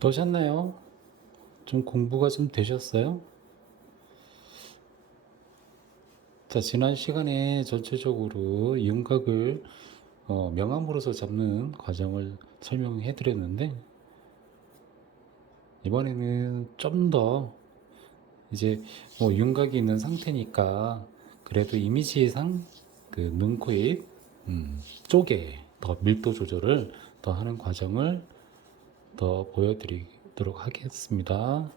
어떠셨나요? 좀 공부가 좀 되셨어요? 자, 지난 시간에 전체적으로 윤곽을 명암으로서 잡는 과정을 설명해 드렸는데, 이번에는 좀 더 이제 윤곽이 있는 상태니까 그래도 이미지상 그 눈, 코, 입 쪽에 더 밀도 조절을 더 하는 과정을 더 보여드리도록 하겠습니다.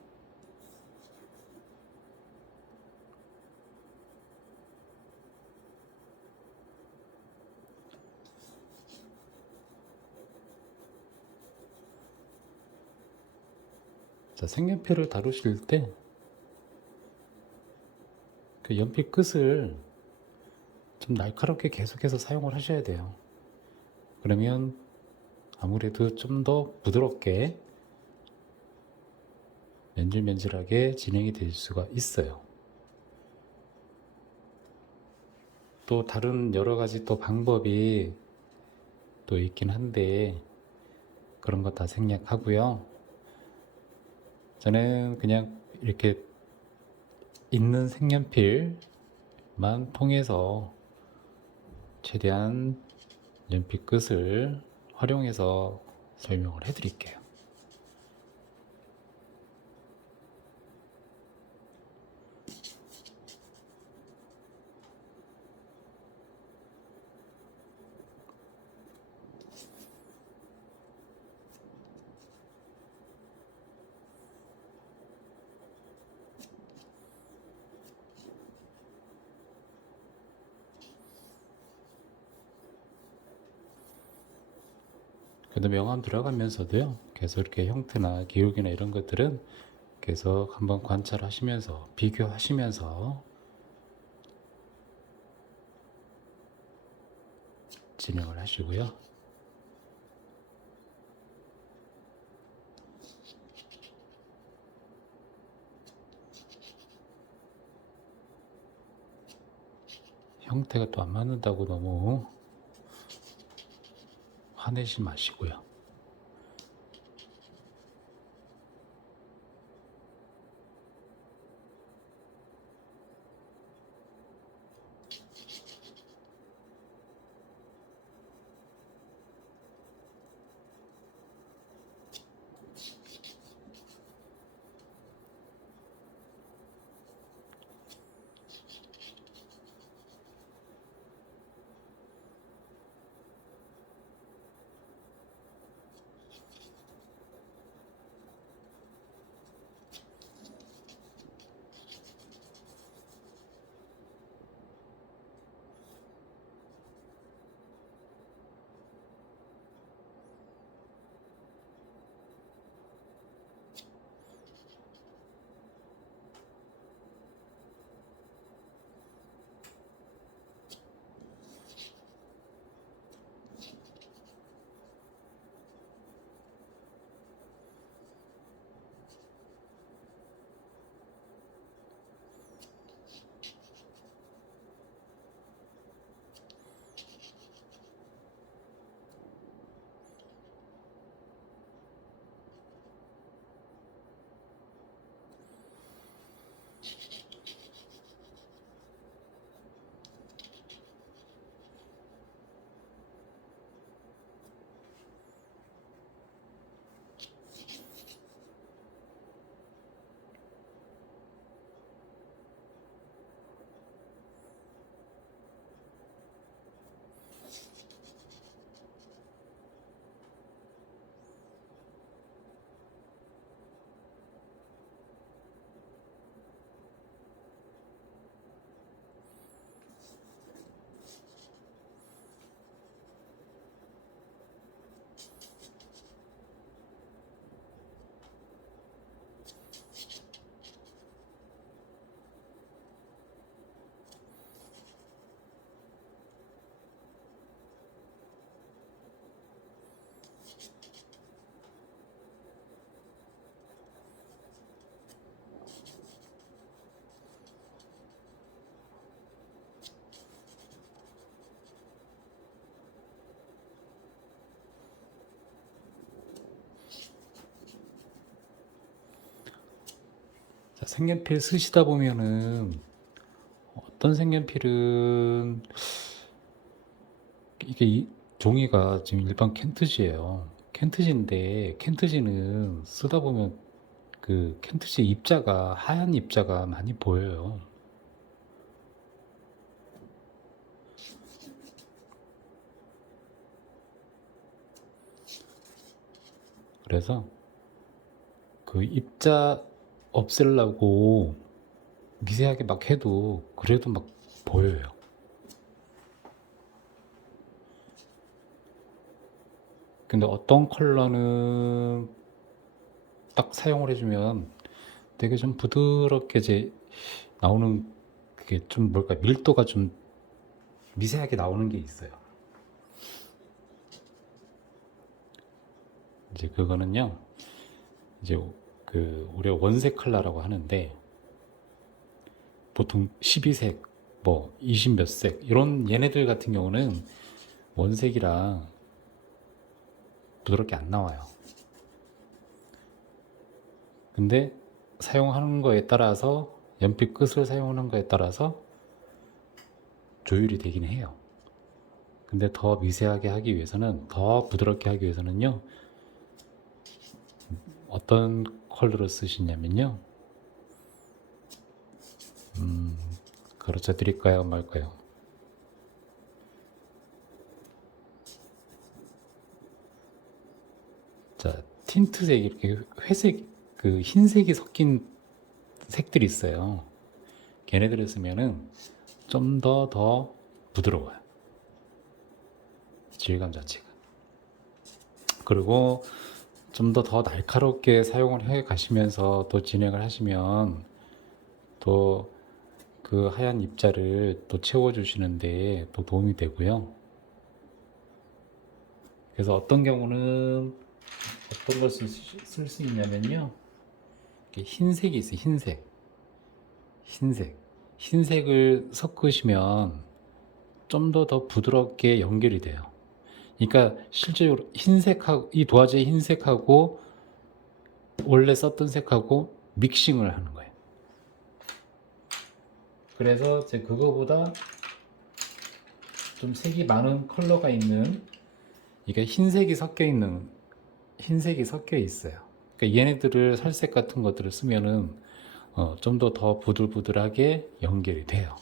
자, 색연필을 다루실 때 그 연필 끝을 좀 날카롭게 계속해서 사용을 하셔야 돼요. 그러면 아무래도 좀 더 부드럽게 맨질맨질하게 진행이 될 수가 있어요. 또 다른 여러 가지 또 방법이 또 있긴 한데 그런 거 다 생략하고요. 저는 그냥 이렇게 있는 색연필만 통해서 최대한 연필 끝을 활용해서 설명을 해드릴게요. 그래도 명암 들어가면서도요, 계속 이렇게 형태나 기울기나 이런 것들은 계속 한번 관찰하시면서 비교하시면서 진행을 하시고요. 형태가 또 안 맞는다고 너무 화내지 마시고요. 자, 색연필 쓰시다 보면은 어떤 색연필은 이게 종이가 지금 일반 켄트지예요. 켄트지인데 켄트지는 쓰다 보면 그 켄트지 입자가 하얀 입자가 많이 보여요. 그래서 그 입자 없애려고 미세하게 막 해도 그래도 막 보여요. 근데 어떤 컬러는 딱 사용을 해주면 되게 좀 부드럽게 이제 나오는, 그게 좀 뭘까, 밀도가 좀 미세하게 나오는 게 있어요. 이제 그거는요, 이제 그 우리가 원색 컬러라고 하는데 보통 12색, 뭐 20 몇 색 이런 얘네들 같은 경우는 원색이라 부드럽게 안 나와요. 근데 사용하는 거에 따라서, 연필 끝을 사용하는 거에 따라서 조율이 되긴 해요. 근데 더 미세하게 하기 위해서는, 더 부드럽게 하기 위해서는요, 어떤 컬러를 쓰시냐면요, 가르쳐 드릴까요 말까요? 자, 틴트색, 이렇게 회색, 그 흰색이 섞인 색들이 있어요. 걔네들을 쓰면은 좀 더 부드러워요, 질감 자체가. 그리고 좀 더 날카롭게 사용을 해 가시면서 또 진행을 하시면 또 그 하얀 입자를 또 채워주시는데 또 도움이 되고요. 그래서 어떤 경우는 어떤 걸 쓸 수 있냐면요, 흰색이 있어요. 흰색을 섞으시면 좀 더 부드럽게 연결이 돼요. 그러니까 실제로 흰색하고, 이 도화지의 흰색하고 원래 썼던 색하고 믹싱을 하는 거예요. 그래서 제 그거보다 좀 색이 많은 컬러가 있는, 이게 흰색이 섞여 있어요. 그러니까 얘네들을, 살색 같은 것들을 쓰면은 좀 더 부들부들하게 연결이 돼요.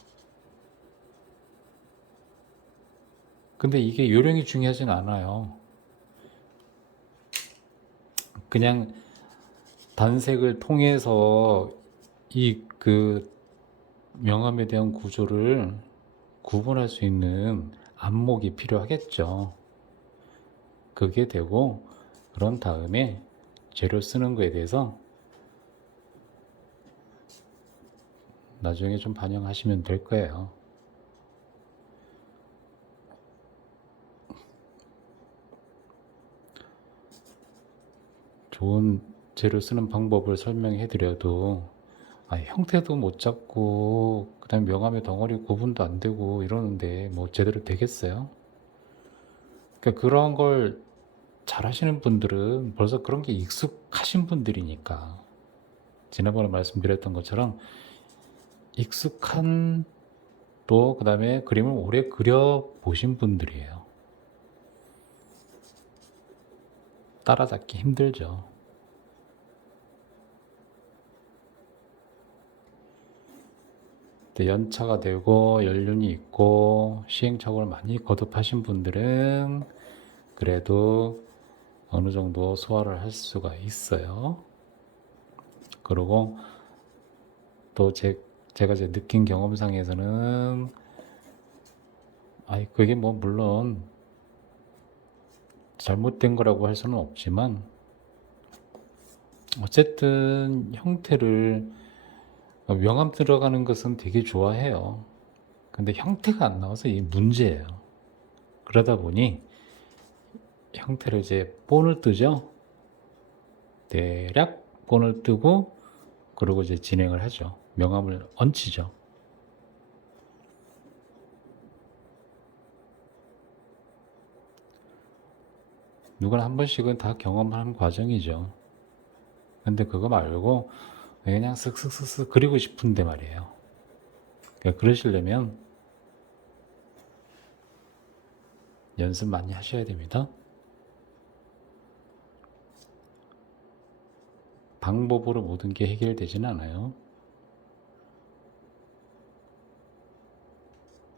근데 이게 요령이 중요하진 않아요. 그냥 단색을 통해서 이 그 명암에 대한 구조를 구분할 수 있는 안목이 필요하겠죠. 그게 되고, 그런 다음에 재료 쓰는 거에 대해서 나중에 좀 반영하시면 될 거예요. 좋은 재료 쓰는 방법을 설명해 드려도 형태도 못 잡고 그다음에 명암의 덩어리 구분도 안 되고 이러는데 뭐 제대로 되겠어요? 그러니까 그런 걸 잘 하시는 분들은 벌써 그런 게 익숙하신 분들이니까, 지난번에 말씀드렸던 것처럼 익숙한, 또 그다음에 그림을 오래 그려 보신 분들이에요. 따라잡기 힘들죠. 연차가 되고 연륜이 있고 시행착오를 많이 거듭하신 분들은 그래도 어느 정도 소화를 할 수가 있어요. 그리고 또 제가 이제 느낀 경험상에서는, 그게 뭐 물론 잘못된 거라고 할 수는 없지만 어쨌든 형태를, 명암 들어가는 것은 되게 좋아해요. 근데 형태가 안 나와서 이게 문제예요. 그러다 보니 형태를 이제 본을 뜨죠. 대략 본을 뜨고, 그리고 이제 진행을 하죠. 명암을 얹히죠. 누구나 한 번씩은 다 경험하는 과정이죠. 근데 그거 말고 그냥 쓱쓱쓱쓱 그리고 싶은데 말이에요. 그러니까 그러시려면 연습 많이 하셔야 됩니다. 방법으로 모든 게 해결되지는 않아요.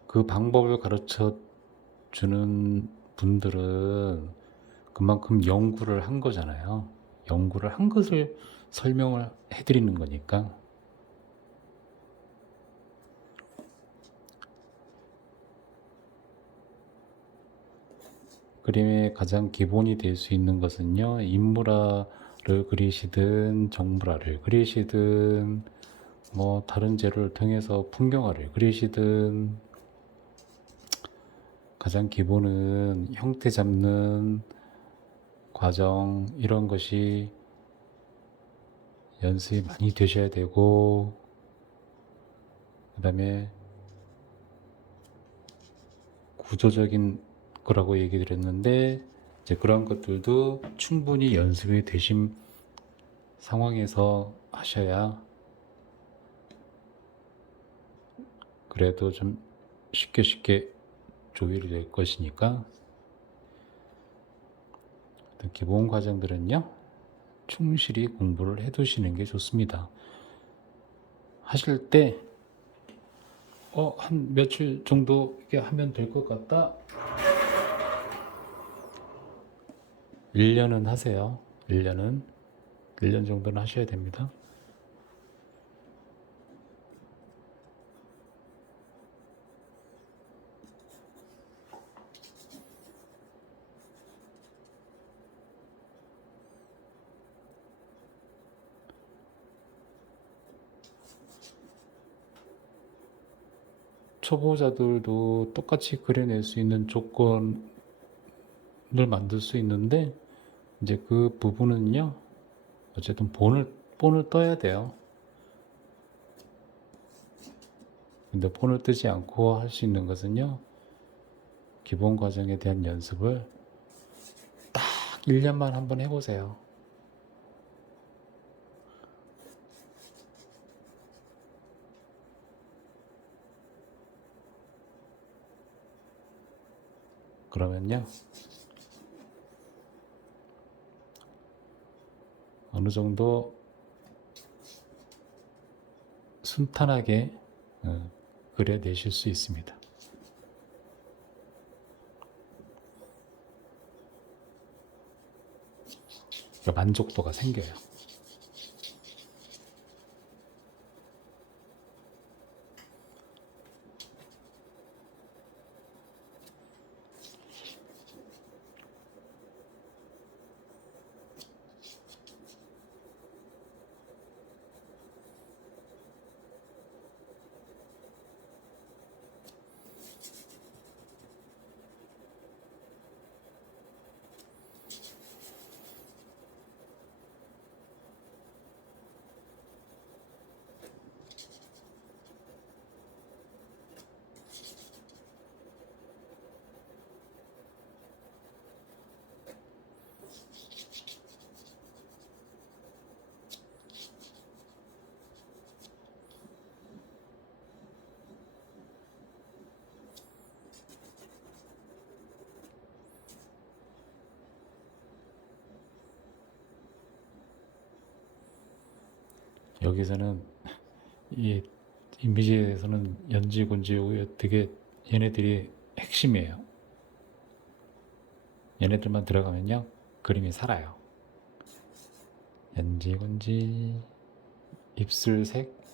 그 방법을 가르쳐 주는 분들은 그만큼 연구를 한 거잖아요. 연구를 한 것을 설명을 해드리는 거니까. 그림의 가장 기본이 될 수 있는 것은요, 인물화를 그리시든 정물화를 그리시든 뭐 다른 재료를 통해서 풍경화를 그리시든 가장 기본은 형태 잡는 과정, 이런 것이 연습이 많이 되셔야 되고, 그 다음에 구조적인 거라고 얘기 드렸는데, 이제 그런 것들도 충분히 연습이 되신 상황에서 하셔야 그래도 좀 쉽게 조율이 될 것이니까, 기본 과정들은요, 충실히 공부를 해 두시는 게 좋습니다. 하실 때, 한 며칠 정도 이렇게 하면 될 것 같다. 1년은 하세요. 1년 정도는 하셔야 됩니다. 초보자들도 똑같이 그려낼 수 있는 조건을 만들 수 있는데, 이제 그 부분은요, 어쨌든 본을 떠야 돼요. 근데 본을 뜨지 않고 할 수 있는 것은요, 기본 과정에 대한 연습을 딱 1년만 한번 해보세요. 그러면요, 어느 정도 순탄하게 그려내실 수 있습니다. 그러니까 만족도가 생겨요. 여기서는 이 이미지에 대해서는 연지, 곤지, 되게 얘네들이 핵심이에요. 얘네들만 들어가면요, 그림이 살아요. 연지, 곤지, 입술색,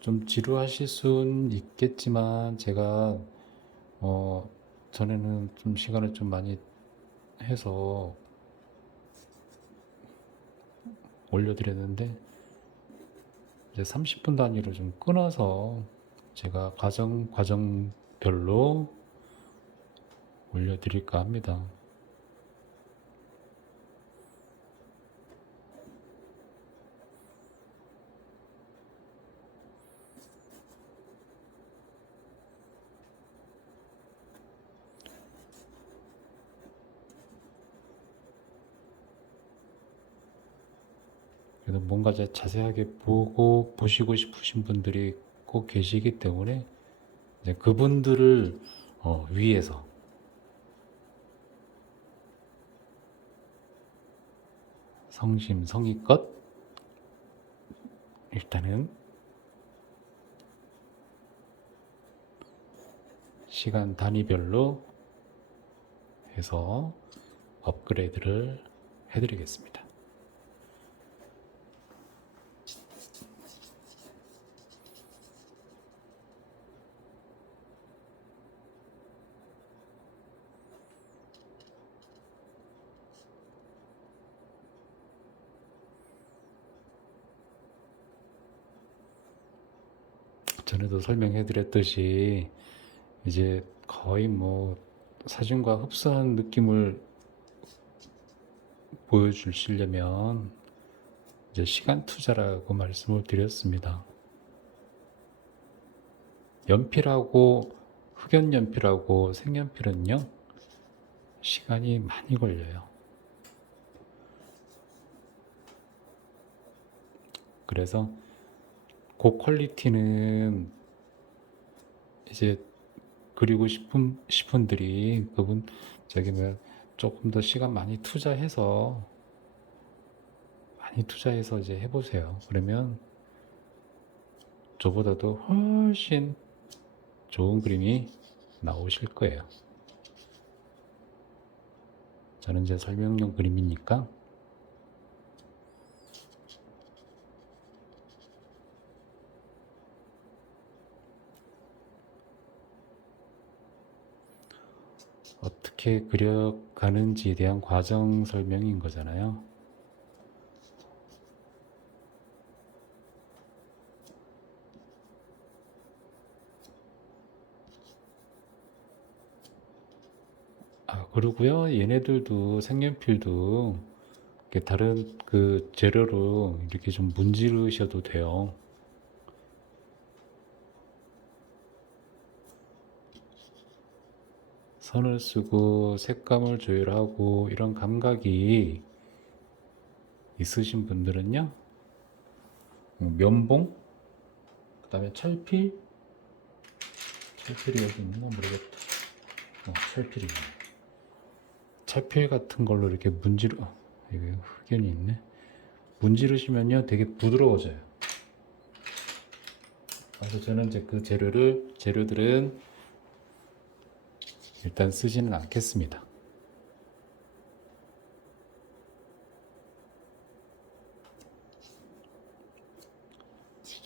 좀 지루하실 수는 있겠지만 제가 전에는 좀 시간을 좀 많이 해서 올려드렸는데 이제 30분 단위로 좀 끊어서 제가 과정별로 올려드릴까 합니다. 그래도 뭔가 자세하게 보시고 싶으신 분들이 꼭 계시기 때문에 이제 그분들을 위해서 성심성의껏 일단은 시간 단위별로 해서 업그레이드를 해드리겠습니다. 전에도 설명해드렸듯이 이제 거의 뭐 사진과 흡사한 느낌을 보여주시려면 이제 시간 투자라고 말씀을 드렸습니다. 연필하고 흑연연필하고 색연필은요 시간이 많이 걸려요. 그래서 그 퀄리티는 이제 그리고 싶은 분들이 그분 조금 더 시간 많이 투자해서 이제 해보세요. 그러면 저보다도 훨씬 좋은 그림이 나오실 거예요. 저는 이제 설명용 그림이니까 어떻게 그려가는지에 대한 과정 설명인 거잖아요. 그리고요, 얘네들도 색연필도 다른 그 재료로 이렇게 좀 문지르셔도 돼요. 선을 쓰고 색감을 조율하고 이런 감각이 있으신 분들은요, 면봉, 그 다음에 철필이 여기 있는 건 모르겠다. 철필이 있네. 철필 같은 걸로 이렇게 여기 흑연이 있네. 문지르시면요 되게 부드러워져요. 그래서 저는 이제 그 재료들은 일단 쓰지는 않겠습니다.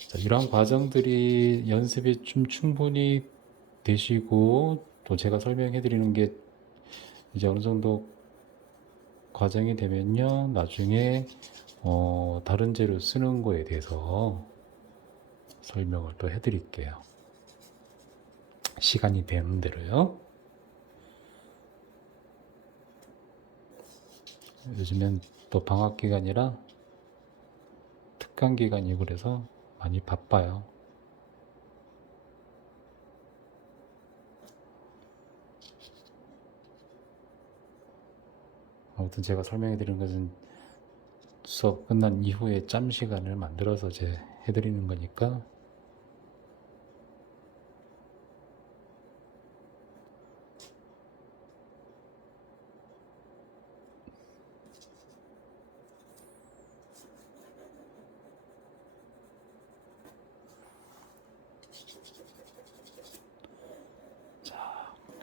자, 이러한 과정들이 연습이 좀 충분히 되시고 또 제가 설명해 드리는 게 이제 어느 정도 과정이 되면요 나중에 다른 재료 쓰는 거에 대해서 설명을 또 해드릴게요. 시간이 되는 대로요. 요즘엔 또 방학 기간이라 특강 기간이고 그래서 많이 바빠요. 아무튼 제가 설명해 드리는 것은 수업 끝난 이후에 짬 시간을 만들어서 이제 해드리는 거니까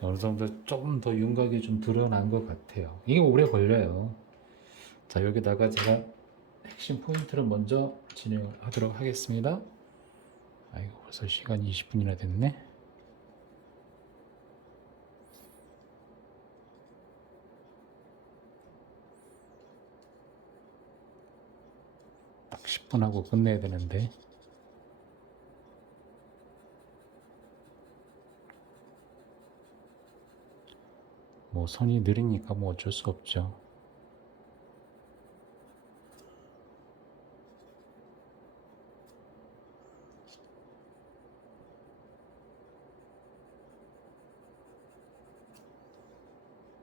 어느 정도 조금 더 윤곽이 좀 드러난 것 같아요. 이게 오래 걸려요. 자, 여기다가 제가 핵심 포인트를 먼저 진행하도록 하겠습니다. 아이고, 벌써 시간이 20분이나 됐네. 딱 10분 하고 끝내야 되는데 뭐 손이 느리니까 뭐 어쩔 수 없죠.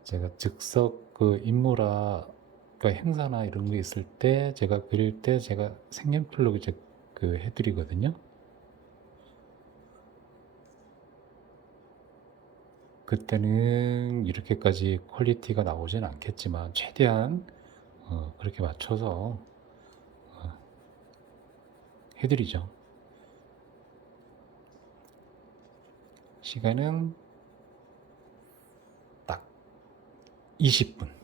제가 즉석 그 인물화 그 행사나 이런 거 있을 때 제가 그릴 때 제가 색연필로 이제 그 해드리거든요. 그때는 이렇게까지 퀄리티가 나오진 않겠지만 최대한 그렇게 맞춰서 해드리죠. 시간은 딱 20분.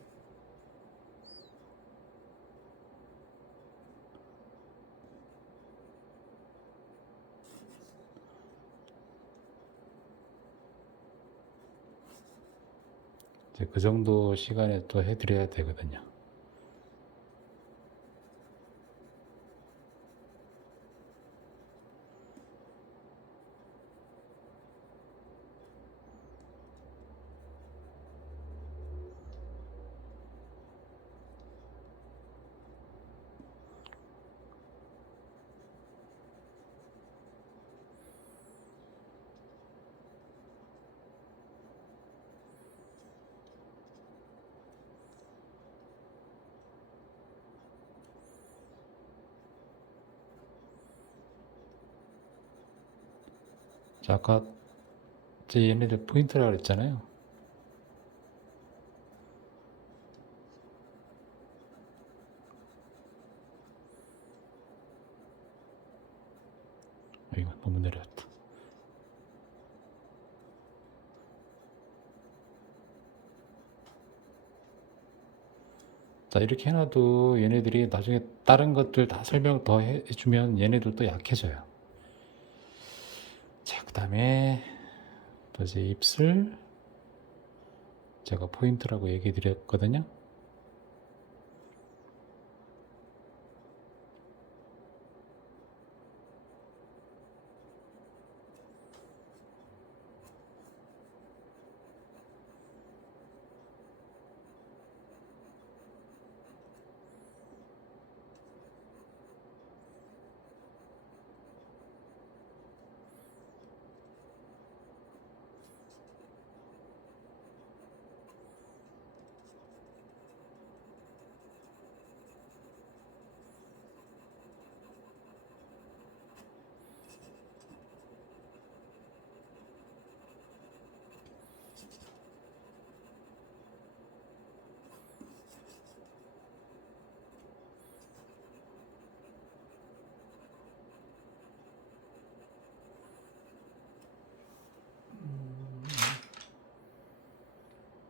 이제 그 정도 시간에 또 해드려야 되거든요. 자, 아까 제 얘네들 포인트라 그랬잖아요. 이거 너무 내려왔다. 자, 이렇게 해놔도 얘네들이 나중에 다른 것들 다 설명 더 해주면 얘네들도 약해져요. 자, 그 다음에 또 이제 입술 제가 포인트라고 얘기 드렸거든요.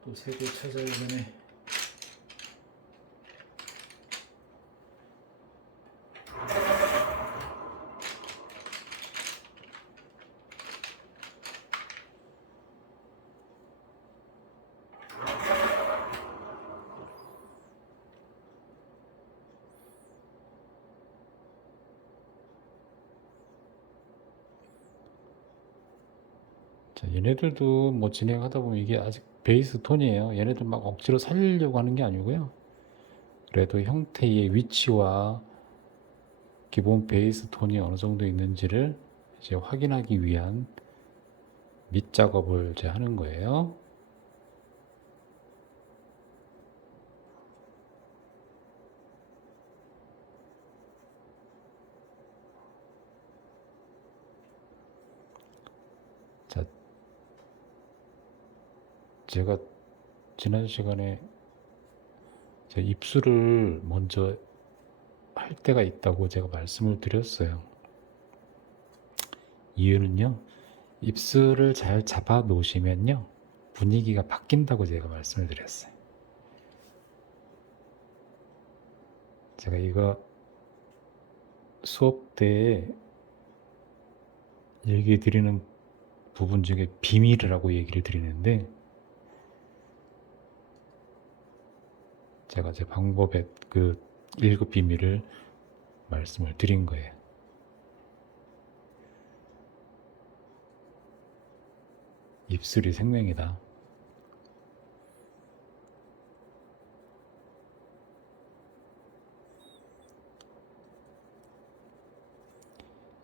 또 색을 찾아야 되네. 자, 얘네들도 뭐 진행하다 보면 이게 아직 베이스 톤이에요. 얘네들 막 억지로 살리려고 하는 게 아니고요. 그래도 형태의 위치와 기본 베이스 톤이 어느 정도 있는지를 이제 확인하기 위한 밑작업을 이제 하는 거예요. 자, 제가 지난 시간에 제 입술을 먼저 할 때가 있다고 제가 말씀을 드렸어요. 이유는요, 입술을 잘 잡아 놓으시면요, 분위기가 바뀐다고 제가 말씀을 드렸어요. 제가 이거 수업 때 얘기 드리는 부분 중에 비밀이라고 얘기를 드리는데, 제가 제 방법의 그 1급 비밀을 말씀을 드린 거예요. 입술이 생명이다.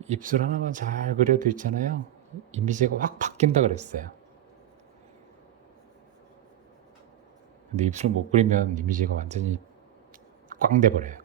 입술 하나만 잘 그려도 있잖아요. 이미지가 확 바뀐다 그랬어요. 근데 입술 못 그리면 이미지가 완전히 꽝 돼버려요.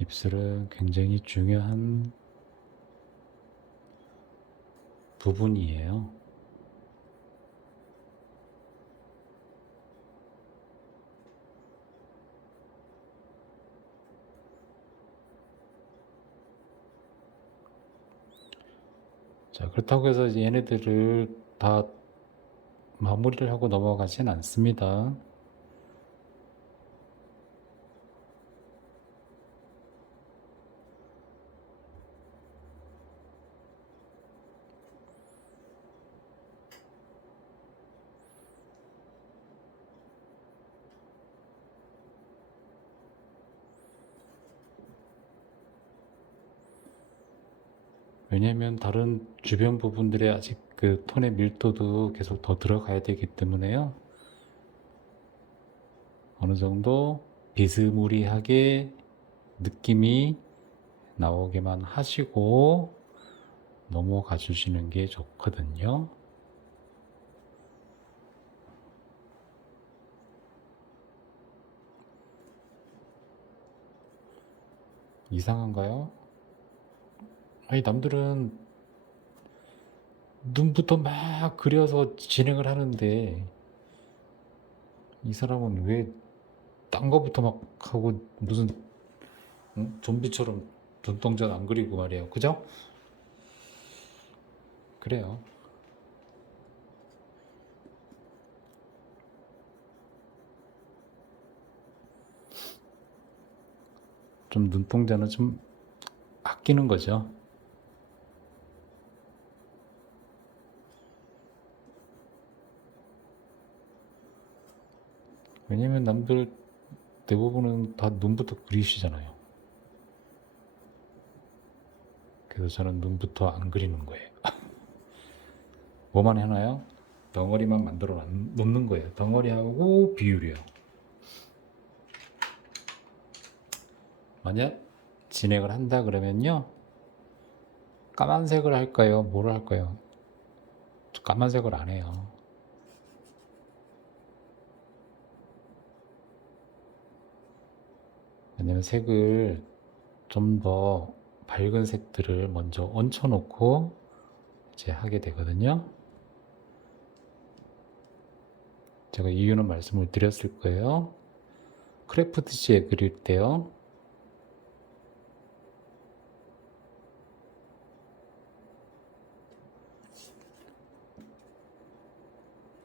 입술은 굉장히 중요한 부분이에요. 자, 그렇다고 해서 이제 얘네들을 다 마무리를 하고 넘어가진 않습니다. 왜냐면 다른 주변 부분들에 아직 그 톤의 밀도도 계속 더 들어가야 되기 때문에요. 어느 정도 비스무리하게 느낌이 나오게만 하시고 넘어가 주시는 게 좋거든요. 이상한가요? 아니, 남들은 눈부터 막 그려서 진행을 하는데 이 사람은 왜 딴 거부터 막 하고 무슨 좀비처럼 눈동자 안 그리고 말이에요. 그죠? 그래요. 좀 눈동자는 좀 아끼는 거죠. 왜냐면 남들 대부분은 다 눈부터 그리시잖아요. 그래서 저는 눈부터 안 그리는 거예요. 뭐만 해놔요? 덩어리만 만들어 놓는 거예요. 덩어리하고 비율이요. 만약 진행을 한다 그러면요, 까만색을 할까요? 뭐를 할까요? 까만색을 안 해요. 왜냐면 색을 좀 더 밝은 색들을 먼저 얹혀 놓고 이제 하게 되거든요. 제가 이유는 말씀을 드렸을 거예요. 크래프트시에 그릴 때요,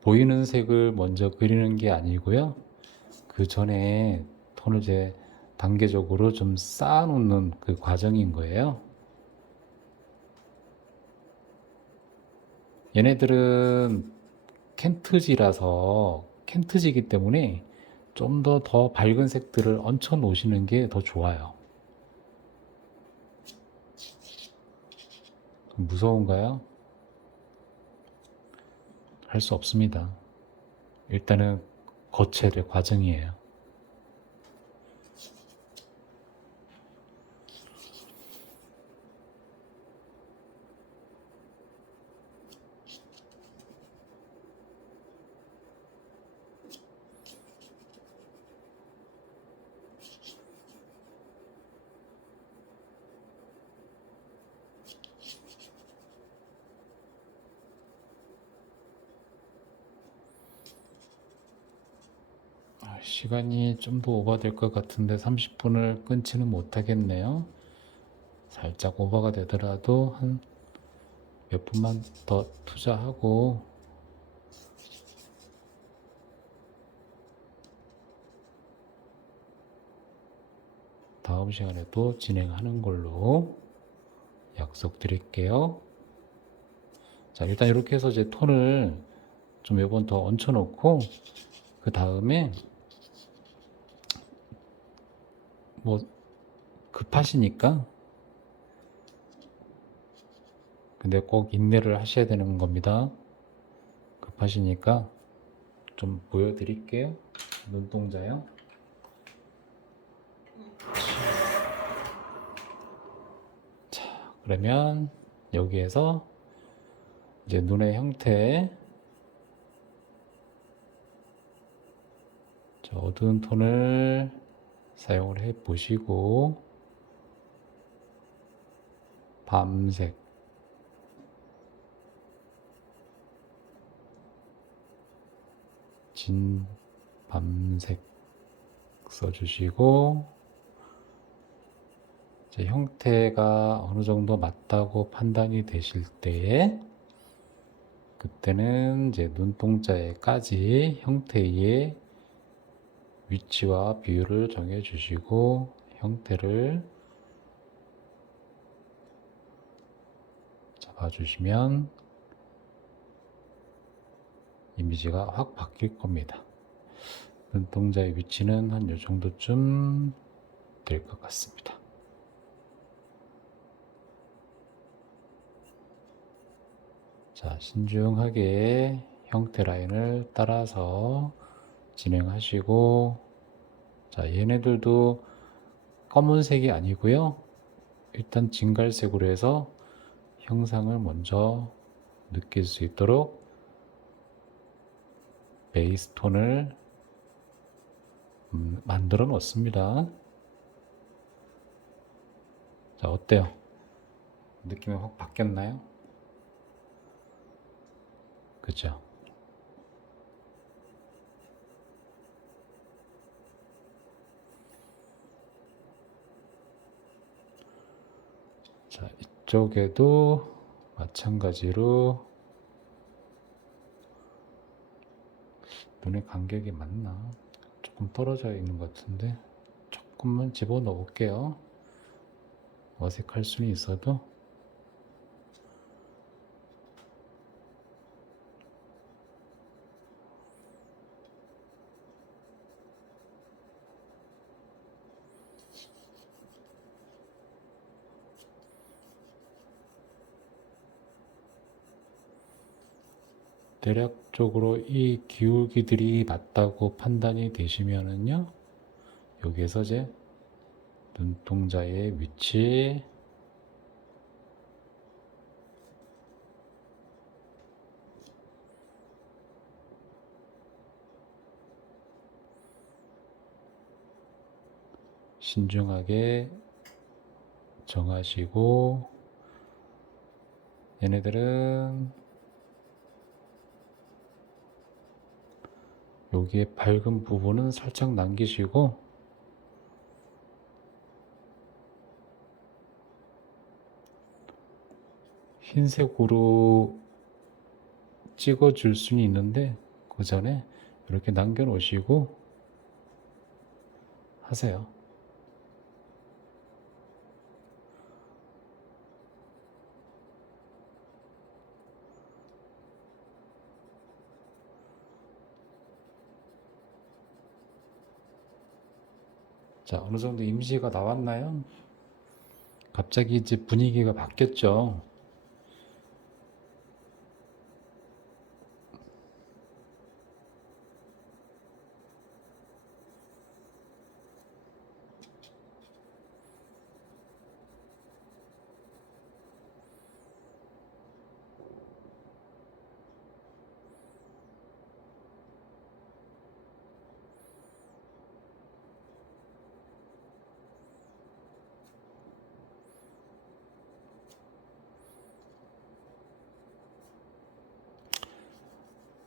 보이는 색을 먼저 그리는 게 아니고요, 그 전에 톤을 이제 단계적으로 좀 쌓아놓는 그 과정인 거예요. 얘네들은 켄트지이기 때문에 좀 더 밝은 색들을 얹혀 놓으시는 게 더 좋아요. 무서운가요? 할 수 없습니다. 일단은 거쳐야 될 과정이에요. 시간이 좀 더 오버될 것 같은데 30분을 끊지는 못하겠네요. 살짝 오버가 되더라도 한 몇 분만 더 투자하고 다음 시간에도 진행하는 걸로 약속드릴게요. 자, 일단 이렇게 해서 제 톤을 좀 몇 번 더 얹혀 놓고, 그 다음에 뭐 급하시니까, 근데 꼭 인내를 하셔야 되는 겁니다. 급하시니까 좀 보여드릴게요. 눈동자요. 자, 그러면 여기에서 이제 눈의 형태, 어두운 톤을 사용을 해 보시고, 밤색, 진 밤색 써주시고, 이제 형태가 어느 정도 맞다고 판단이 되실 때에, 그때는 이제 눈동자에까지 형태의 위치와 비율을 정해 주시고, 형태를 잡아 주시면 이미지가 확 바뀔 겁니다. 눈동자의 위치는 한 이 정도쯤 될 것 같습니다. 자, 신중하게 형태 라인을 따라서 진행하시고, 자, 얘네들도 검은색이 아니고요. 일단 진갈색으로 해서 형상을 먼저 느낄 수 있도록 베이스 톤을 만들어 놓습니다. 자, 어때요? 느낌이 확 바뀌었나요? 그죠? 자, 이쪽에도 마찬가지로 눈의 간격이 맞나? 조금 떨어져 있는 것 같은데 조금만 집어넣어 볼게요. 어색할 수는 있어도. 대략적으로 이 기울기들이 맞다고 판단이 되시면은요, 여기에서 이제 눈동자의 위치, 신중하게 정하시고, 얘네들은 여기에 밝은 부분은 살짝 남기시고, 흰색으로 찍어줄 수는 있는데 그 전에 이렇게 남겨 놓으시고 하세요. 자, 어느 정도 이미지가 나왔나요? 갑자기 이제 분위기가 바뀌었죠.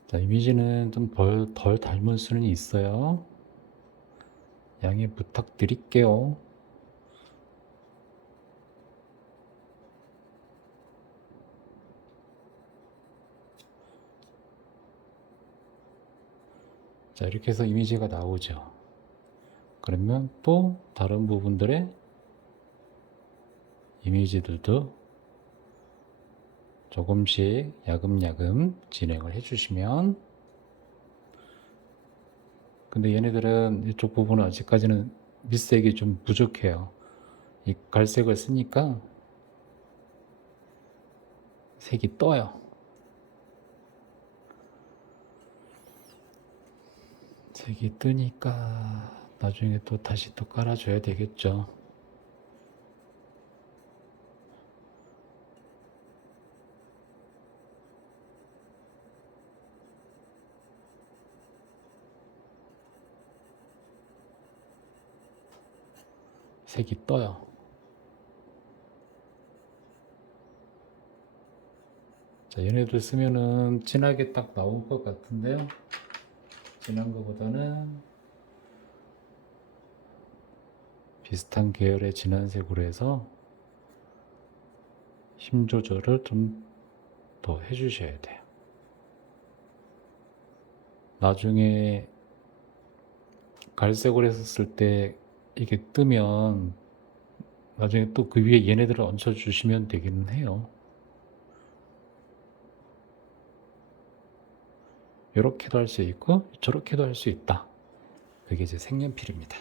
자, 이미지는 좀 덜 닮을 수는 있어요. 양해 부탁드릴게요. 자, 이렇게 해서 이미지가 나오죠. 그러면 또 다른 부분들에 이미지들도 조금씩 야금야금 진행을 해주시면, 근데 얘네들은 이쪽 부분은 아직까지는 밑색이 좀 부족해요. 이 갈색을 쓰니까 색이 떠요. 색이 뜨니까 나중에 또 다시 또 깔아줘야 되겠죠. 색이 떠요. 자, 얘네들 쓰면은 진하게 딱 나올 것 같은데요. 진한 것보다는 비슷한 계열의 진한 색으로 해서 힘 조절을 좀 더 해주셔야 돼요. 나중에 갈색으로 했었을 때 이게 뜨면 나중에 또 그 위에 얘네들을 얹혀주시면 되기는 해요. 이렇게도 할 수 있고 저렇게도 할 수 있다. 그게 이제 색연필입니다.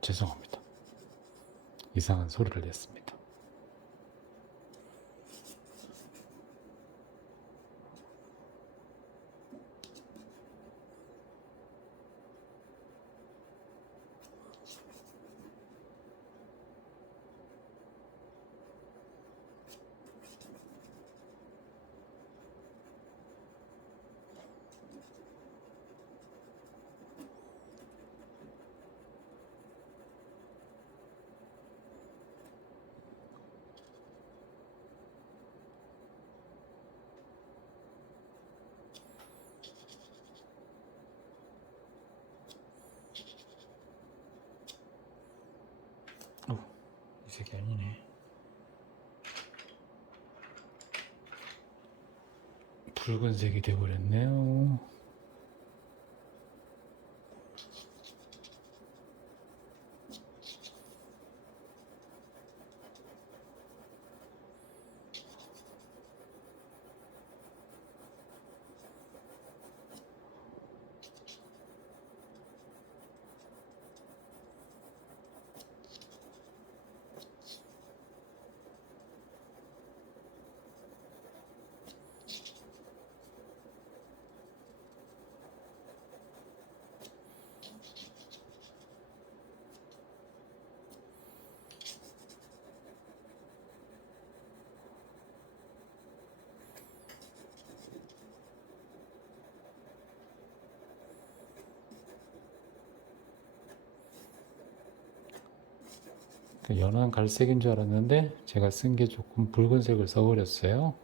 죄송합니다. 이상한 소리를 냈습니다. 이 색이 아니네. 붉은색이 되어버렸네요. 연한 갈색인 줄 알았는데 제가 쓴 게 조금 붉은색을 써버렸어요.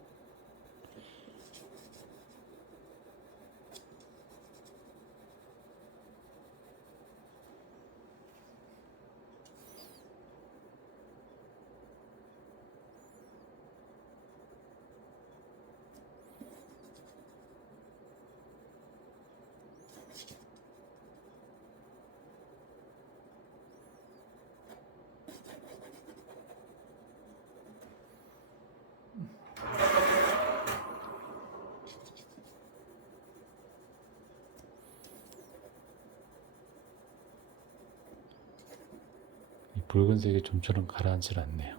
이 붉은색이 좀처럼 가라앉질 않네요.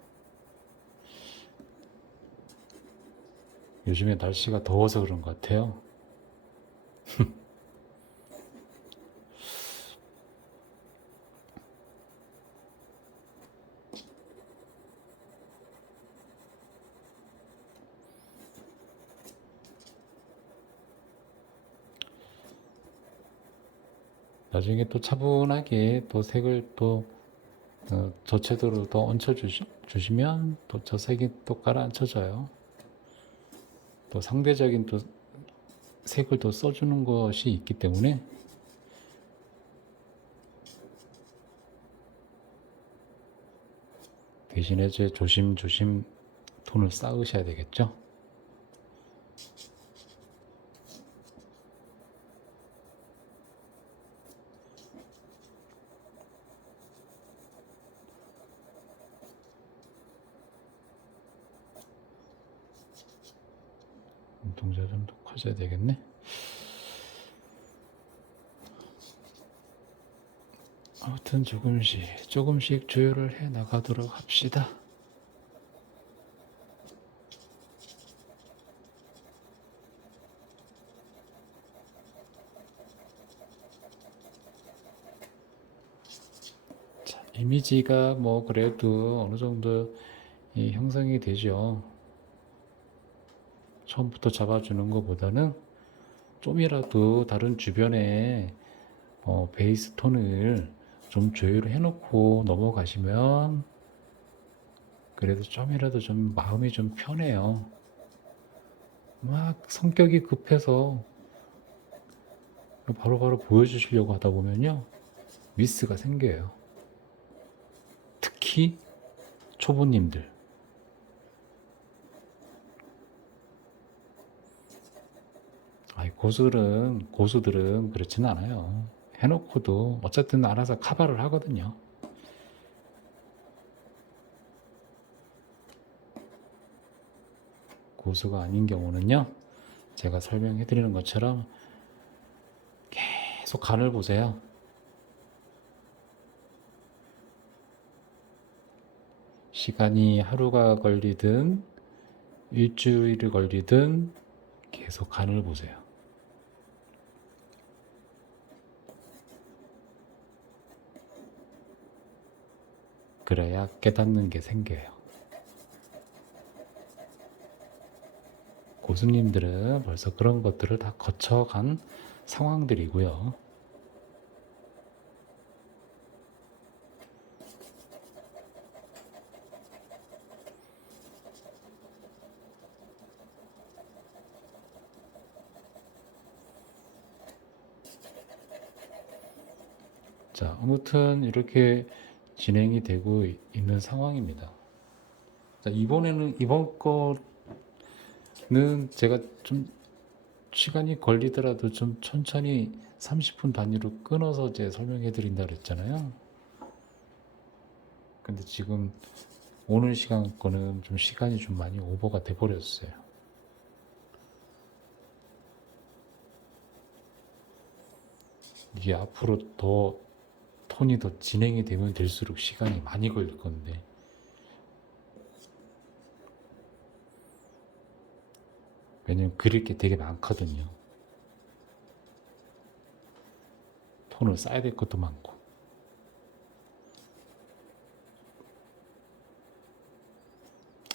요즘에 날씨가 더워서 그런 것 같아요. 나중에 또 차분하게 또 색을 또 저채도로 더 얹혀 주시면 또 저 색이 또 가라앉혀져요. 또 상대적인 또 색을 또 써주는 것이 있기 때문에 대신에 이제 조심조심 톤을 쌓으셔야 되겠죠. 눈동자 좀 더 커져야 되겠네. 아무튼 조금씩 조율을 해 나가도록 합시다. 자, 이미지가 뭐 그래도 어느 정도 형성이 되죠. 처음부터 잡아주는 것보다는 좀이라도 다른 주변에 베이스 톤을 좀 조율을 해놓고 넘어가시면 그래도 좀이라도 좀 마음이 좀 편해요. 막 성격이 급해서 바로바로 보여주시려고 하다 보면요 미스가 생겨요. 특히 초보님들. 고수들은 그렇지는 않아요. 해놓고도 어쨌든 알아서 카바를 하거든요. 고수가 아닌 경우는요 제가 설명해 드리는 것처럼 계속 간을 보세요. 시간이 하루가 걸리든 일주일이 걸리든 계속 간을 보세요. 그래야 깨닫는 게 생겨요. 고수님들은 벌써 그런 것들을 다 거쳐간 상황들이고요. 자, 아무튼 이렇게 진행이 되고 있는 상황입니다. 자, 이번 거는 제가 좀 시간이 걸리더라도 좀 천천히 30분 단위로 끊어서 이제 설명해 드린다 그랬잖아요. 근데 지금 오늘 시간 거는 좀 시간이 좀 많이 오버가 돼 버렸어요. 이게 앞으로 더 톤이 더 진행이 되면 될수록 시간이 많이 걸릴 건데 왜냐면 그릴 게 되게 많거든요. 톤을 쌓아야 될 것도 많고.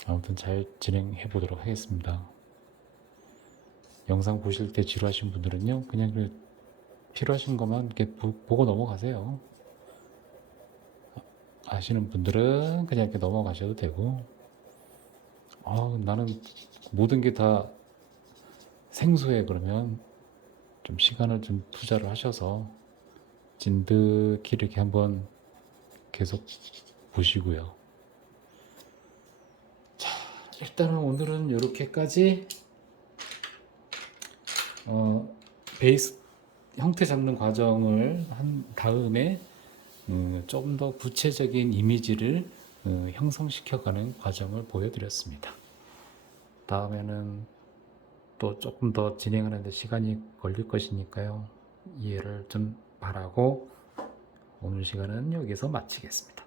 아무튼 잘 진행해 보도록 하겠습니다. 영상 보실 때 지루하신 분들은요 그냥 필요하신 것만 이렇게 보고 넘어가세요. 하시는 분들은 그냥 이렇게 넘어가셔도 되고, 나는 모든 게 다 생소해 그러면 좀 시간을 좀 투자를 하셔서 진득히 이렇게 한번 계속 보시고요. 자, 일단은 오늘은 이렇게까지 베이스 형태 잡는 과정을 한 다음에 좀 더 구체적인 이미지를 형성시켜가는 과정을 보여드렸습니다. 다음에는 또 조금 더 진행하는데 시간이 걸릴 것이니까요. 이해를 좀 바라고 오늘 시간은 여기서 마치겠습니다.